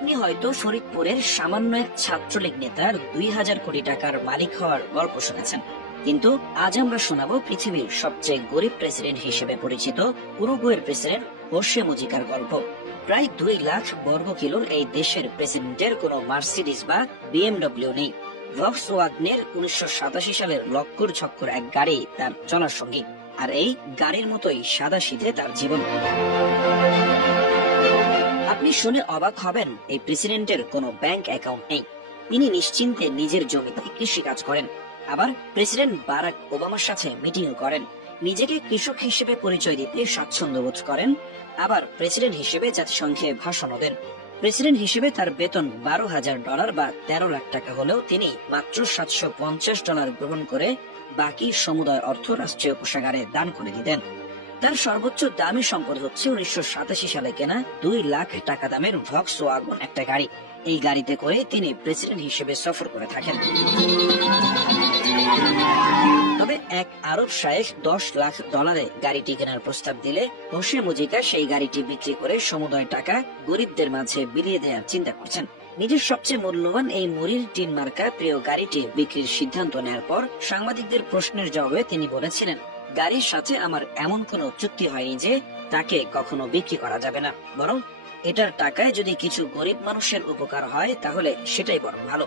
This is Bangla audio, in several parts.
আপনি হয়তো ফরিদপুরের সামান্য এক ছাত্রলীগ নেতার 2000 কোটি টাকার মালিক হওয়ার গল্প শুনেছেন, কিন্তু আজ আমরা শোনাবো পৃথিবীর সবচেয়ে গরিব প্রেসিডেন্ট হিসেবে পরিচিত উরুগুয়ের প্রেসিডেন্ট হোসে মুজিকার গল্প। প্রায় 2 লাখ বর্গ কিলোর এই দেশের প্রেসিডেন্টের কোনো মার্সিডিজ বা বিএমডব্লিউ নেই। ভক্সওয়াগনের 1987 সালের লক্কর ঝক্কর এক গাড়ি তার চলার সঙ্গী, আর এই গাড়ির মতোই সাদাসিধে তার জীবন। আপনি শুনে অবাক হবেন, এই প্রেসিডেন্টের কোনো ব্যাংক অ্যাকাউন্ট নেই। তিনি নিশ্চিন্তে নিজের জমিতে কৃষি কাজ করেন, আবার প্রেসিডেন্ট বারাক ওবামার সাথে মিটিংও করেন। নিজেকে কৃষক হিসেবে পরিচয় দিতে স্বাচ্ছন্দ্য বোধ করেন, আবার প্রেসিডেন্ট হিসেবে জাতিসংঘে ভাষণও দেন। প্রেসিডেন্ট হিসেবে তার বেতন $12,000 বা 13 লাখ টাকা হলেও তিনি মাত্র $750 গ্রহণ করে বাকি সমুদয় অর্থ রাষ্ট্রীয় কোষাগারে দান করে দিতেন। তার সর্বোচ্চ দামি সম্পদ হচ্ছে 1987 সালে কেনা 2 লাখ টাকা দামের ভক্সওয়াগন একটা গাড়ি। এই গাড়িতে করে তিনি প্রেসিডেন্ট হিসেবে সফর করে থাকেন। তবে এক আরব শায়েখ $10 লাখ গাড়িটি কেনার প্রস্তাব দিলে হোসে মুজিকা সেই গাড়িটি বিক্রি করে সমুদয় টাকা গরিবদের মাঝে বিলিয়ে দেওয়ার চিন্তা করছেন। নিজের সবচেয়ে মূল্যবান এই মুরির টিন মার্কা প্রিয় গাড়িটি বিক্রির সিদ্ধান্ত নেওয়ার পর সাংবাদিকদের প্রশ্নের জবাবে তিনি বলেছিলেন, গাড়ির সাথে আমার এমন কোনো চুক্তি হয়নি যে তাকে কখনো বিক্রি করা যাবে না, বরং এটার টাকায় যদি কিছু গরিব মানুষের উপকার হয় তাহলে সেটাই বরং ভালো।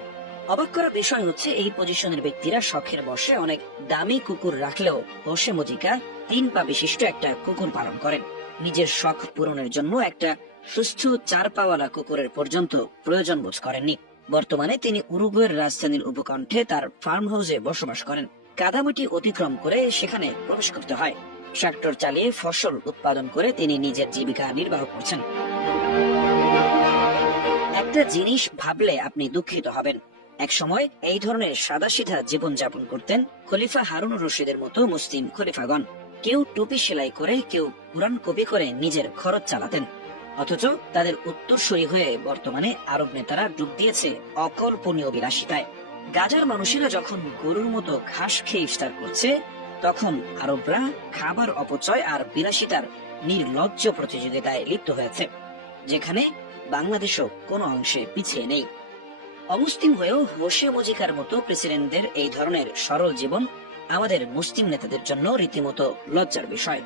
অবাক করা বিষয় হচ্ছে, এই পজিশনের ব্যক্তিরা শখের বশে অনেক দামি কুকুর রাখলেও হোসে মুজিকা 3 পা বিশিষ্ট একটা কুকুর পালন করেন। নিজের শখ পূরণের জন্য একটা সুস্থ 4 পাওয়ালা কুকুরের পর্যন্ত প্রয়োজন বোধ করেননি। বর্তমানে তিনি উরুগুয়ের রাজধানীর উপকণ্ঠে তার ফার্ম হাউসে বসবাস করেন। কাদামাটি অতিক্রম করে সেখানে প্রবেশ করতে হয়। ট্রাক্টর চালিয়ে ফসল উৎপাদন করে তিনি নিজের জীবিকা নির্বাহ করছেন। একটা জিনিস ভাবলে আপনি দুঃখিত হবেন, এক সময় এই ধরনের সাদাসিধা জীবন যাপন করতেন খলিফা হারুন রশিদের মতো মুসলিম খলিফাগণ। কেউ টুপি সেলাই করে, কেউ কুরআন কপি করে নিজের খরচ চালাতেন, অথচ তাদের উত্তরসূরি হয়ে বর্তমানে আরব নেতারা ডুব দিয়েছে অকল্পনীয় বিলাসিতায়। গাজার মানুষেরা যখন গরুর মতো ঘাস খেয়ে ইফতার করছে, তখন আরবরা খাবার অপচয় আর বিলাসিতার নির্লজ্জ প্রতিযোগিতায় লিপ্ত হয়েছে, যেখানে বাংলাদেশও কোনো অংশে পিছিয়ে নেই। অমুসলিম হয়েও হোসে মুজিকার মতো প্রেসিডেন্টদের এই ধরনের সরল জীবন আমাদের মুসলিম নেতাদের জন্য রীতিমতো লজ্জার বিষয়।